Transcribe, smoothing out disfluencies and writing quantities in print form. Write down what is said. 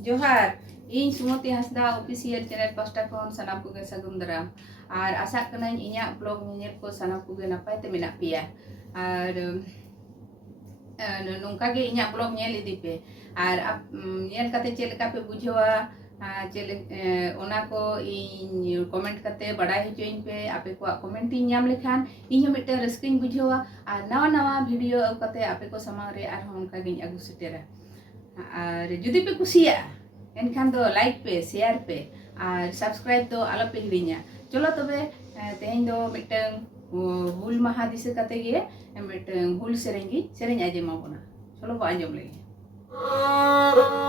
जोहार इन सुमति Hansda official channel pasta खन सानाम कोगे सागुन दाराम और आशा कनाई इᱧᱟᱹᱜ ब्लॉग ᱧᱮᱧᱮᱞ को सानाम कोगे नापाय ते मेना पेया और नोंका गे इᱧᱟᱹᱜ ब्लॉग ñᱮᱞ इदी पे और ñᱮᱞ कते चेल लेका पे बुझेवा चेल ओना को इन कमेंट कते बड़ाय हचोइन पे आपे को कमेंट इन ñाम लेखान इन मिटे रस्किन बुझेवा और नवा नवा वीडियो कते आपे को समांग रे आर हम उनका गे आगु सेटेरा और जुदी पे कुसिया एनखान दो लाइक पे शेयर पे और सब्सक्राइब दो आलो पे हिड़िया चलो तबे तेहें दो मिटन हुल महा दिसे कते गे मिटन हुल सेरेंगी सेरेंग आजेमा बोना चलो बो आंजम लेगे